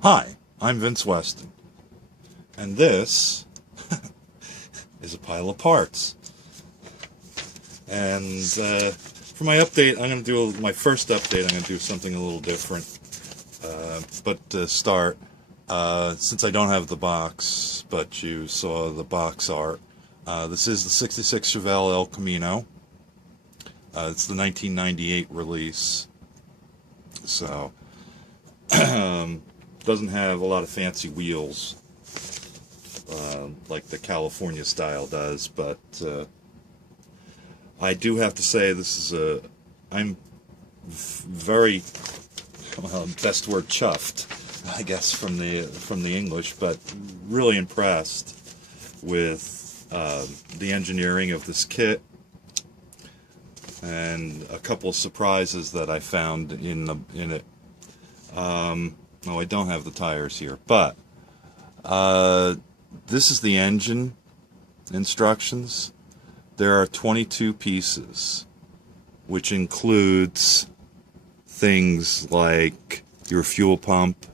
Hi, I'm Vince Weston, and this is a pile of parts. And for my update, I'm going to do my first update. I'm going to do something a little different. But to start, since I don't have the box, but you saw the box art, this is the '66 Chevelle El Camino. It's the 1998 release, so doesn't have a lot of fancy wheels like the California style does, but I do have to say this is I'm very, well, best word, chuffed, I guess, from the English, but really impressed with the engineering of this kit and a couple of surprises that I found in it. No, I don't have the tires here, but this is the engine instructions. There are 22 pieces, which includes things like your fuel pump,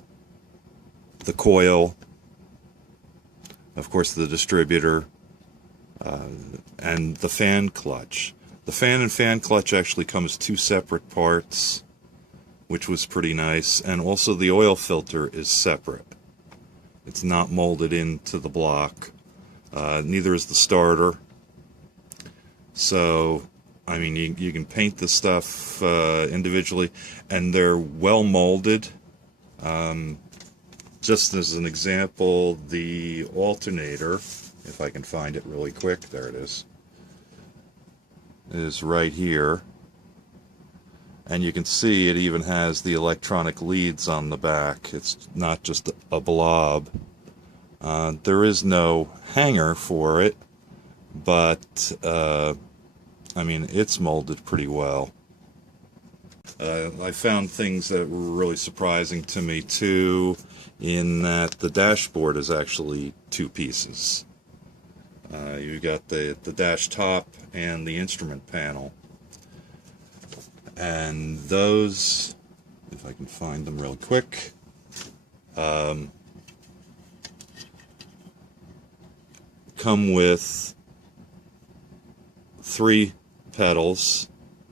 the coil, of course the distributor, and the fan clutch. The fan and fan clutch actually comes two separate parts, which was pretty nice, and also the oil filter is separate. It's not molded into the block. Neither is the starter. So, I mean, you can paint the stuff individually, and they're well molded. Just as an example, the alternator, if I can find it really quick, there it is right here. And you can see it even has the electronic leads on the back. It's not just a blob. There is no hanger for it, but I mean, it's molded pretty well. I found things that were really surprising to me too, in that the dashboard is actually two pieces. You got the dash top and the instrument panel. And those, if I can find them real quick, come with 3 pedals.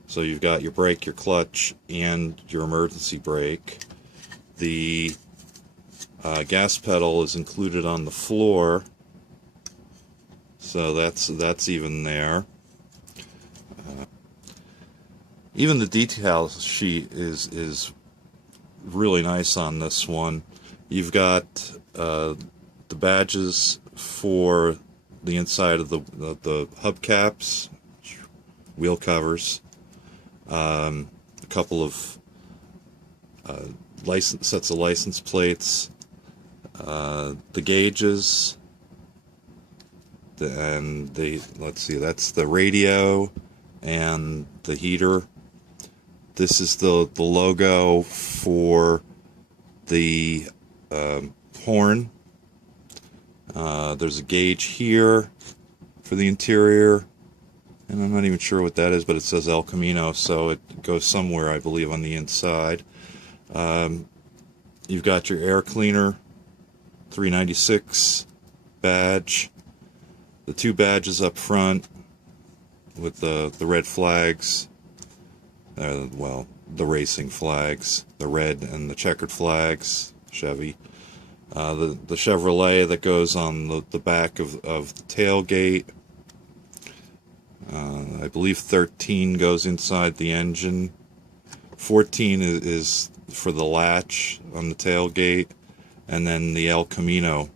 So you've got your brake, your clutch, and your emergency brake. The gas pedal is included on the floor, so that's even there. Even the detail sheet is really nice on this one. You've got the badges for the inside of the hubcaps, wheel covers, a couple of sets of license plates, the gauges, and let's see, that's the radio and the heater. This is the logo for the horn. There's a gauge here for the interior, and I'm not even sure what that is, but it says El Camino, so it goes somewhere, I believe, on the inside. You've got your air cleaner, 396 badge, the 2 badges up front with the red flags. Well, the racing flags, the red and the checkered flags, Chevy. The Chevrolet that goes on the back of the tailgate. I believe 13 goes inside the engine. 14 is for the latch on the tailgate, and then the El Camino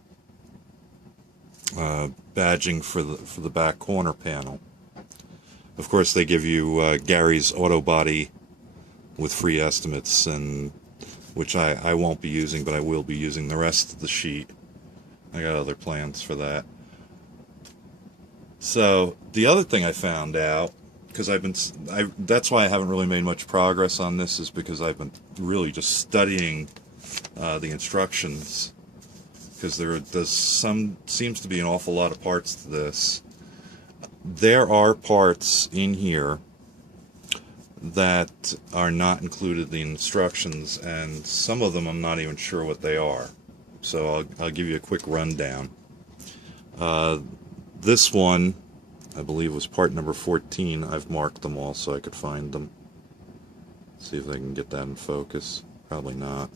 badging for the back corner panel. Of course, they give you Gary's Auto Body with free estimates, and which I won't be using, but I will be using the rest of the sheet. I got other plans for that. So the other thing I found out, because that's why I haven't really made much progress on this, is because I've been really just studying the instructions, because seems to be an awful lot of parts to this. There are parts in here that are not included in the instructions, and some of them I'm not even sure what they are. So I'll give you a quick rundown. This one, I believe, was part number 14. I've marked them all so I could find them. See if I can get that in focus. Probably not.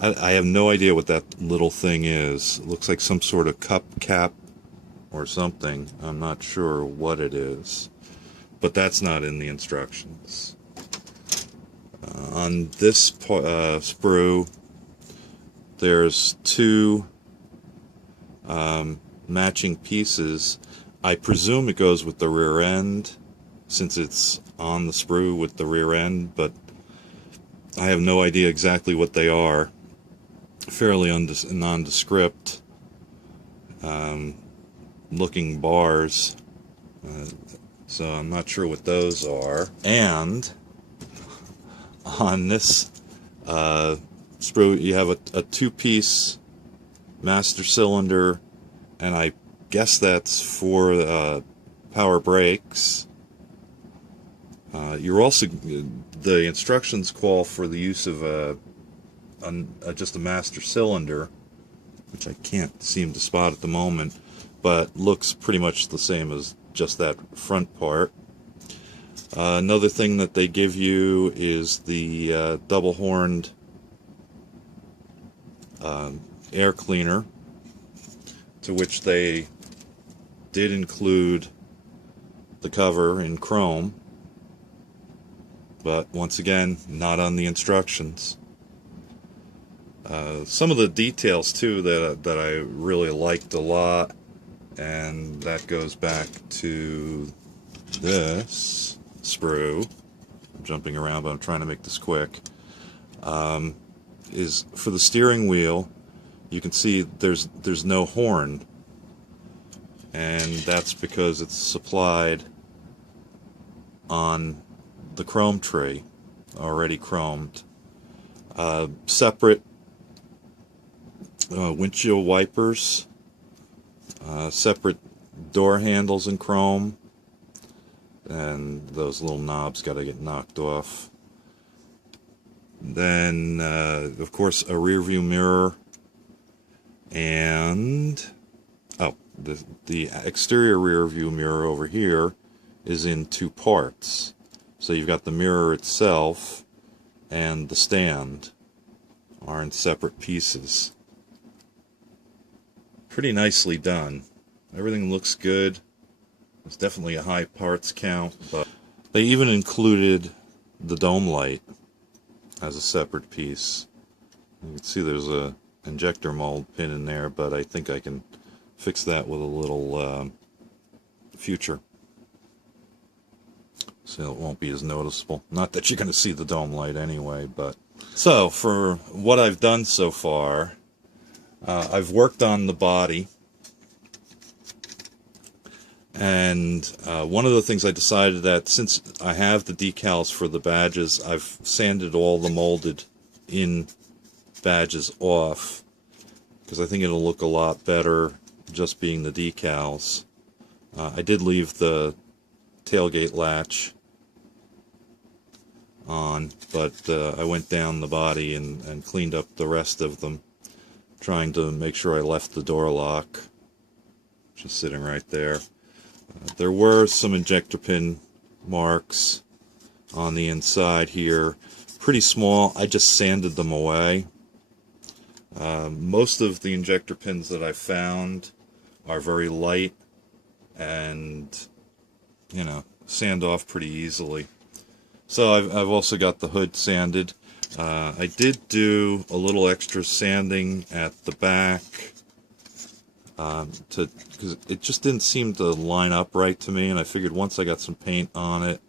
I have no idea what that little thing is. It looks like some sort of cup cap or something. I'm not sure what it is. But that's not in the instructions. On this sprue, there's two matching pieces. I presume it goes with the rear end, since it's on the sprue with the rear end, but I have no idea exactly what they are. Fairly nondescript looking bars, so I'm not sure what those are. And on this sprue, you have a two-piece master cylinder, and I guess that's for power brakes. You're also, the instructions call for the use of just a master cylinder, which I can't seem to spot at the moment, but looks pretty much the same as just that front part. Another thing that they give you is the double-horned air cleaner, to which they did include the cover in chrome, but once again, not on the instructions. Some of the details too that I really liked a lot, and that goes back to this sprue. I'm jumping around, but I'm trying to make this quick. Is for the steering wheel, you can see there's no horn, and that's because it's supplied on the chrome tray, already chromed. Separate windshield wipers, separate door handles in chrome, and those little knobs got to get knocked off. Then, of course, a rear view mirror, and the exterior rear view mirror over here is in two parts. So you've got the mirror itself and the stand are in separate pieces. Pretty nicely done. Everything looks good. There's definitely a high parts count, but they even included the dome light as a separate piece. You can see there's a injector mold pin in there, but I think I can fix that with a little future, so it won't be as noticeable. Not that you're going to see the dome light anyway, but... So, for what I've done so far, I've worked on the body, and one of the things I decided that since I have the decals for the badges, I've sanded all the molded in badges off, because I think it'll look a lot better just being the decals. I did leave the tailgate latch on, but I went down the body and cleaned up the rest of them, trying to make sure I left the door lock just sitting right there. There were some injector pin marks on the inside here, pretty small. I just sanded them away. Most of the injector pins that I found are very light and, you know, sand off pretty easily. So I've also got the hood sanded. I did do a little extra sanding at the back because it just didn't seem to line up right to me, and I figured once I got some paint on it,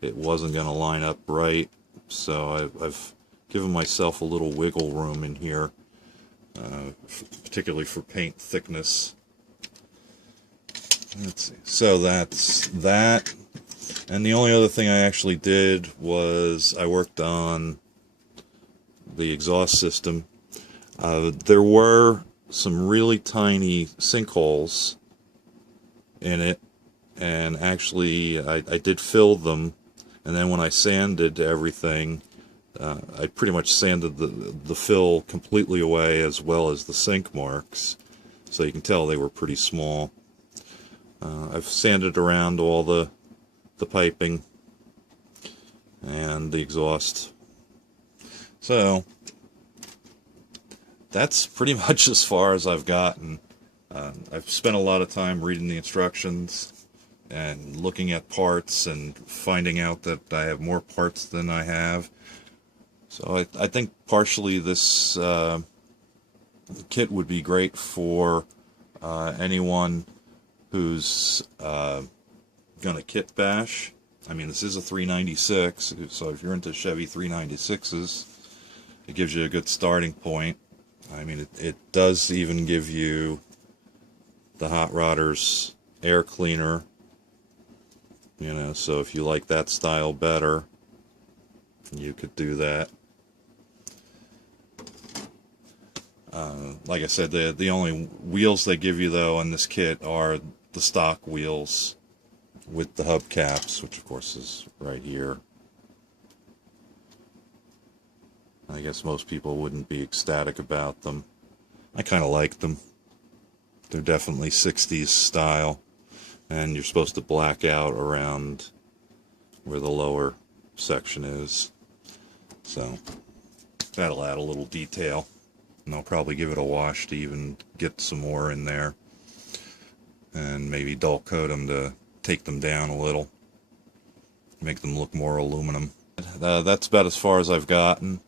it wasn't going to line up right. So I've given myself a little wiggle room in here, particularly for paint thickness. Let's see. So that's that. And the only other thing I actually did was I worked on the exhaust system. There were some really tiny sinkholes in it, and actually I did fill them, And then when I sanded everything, I pretty much sanded the fill completely away, as well as the sink marks, so you can tell they were pretty small. I've sanded around all the piping and the exhaust. So that's pretty much as far as I've gotten. I've spent a lot of time reading the instructions and looking at parts and finding out that I have more parts than I have. So I think partially this kit would be great for anyone who's gonna kit bash. I mean, this is a 396, so if you're into Chevy 396s, it gives you a good starting point. I mean, it does even give you the Hot Rodders air cleaner, you know, so if you like that style better, you could do that. Like I said, the only wheels they give you, though, on this kit are the stock wheels with the hubcaps, which of course is right here. I guess most people wouldn't be ecstatic about them. I kind of like them. They're definitely 60s style, and you're supposed to black out around where the lower section is. So that'll add a little detail, and I'll probably give it a wash to even get some more in there, and maybe dull coat them to take them down a little, make them look more aluminum. That's about as far as I've gotten.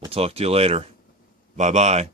We'll talk to you later. Bye-bye.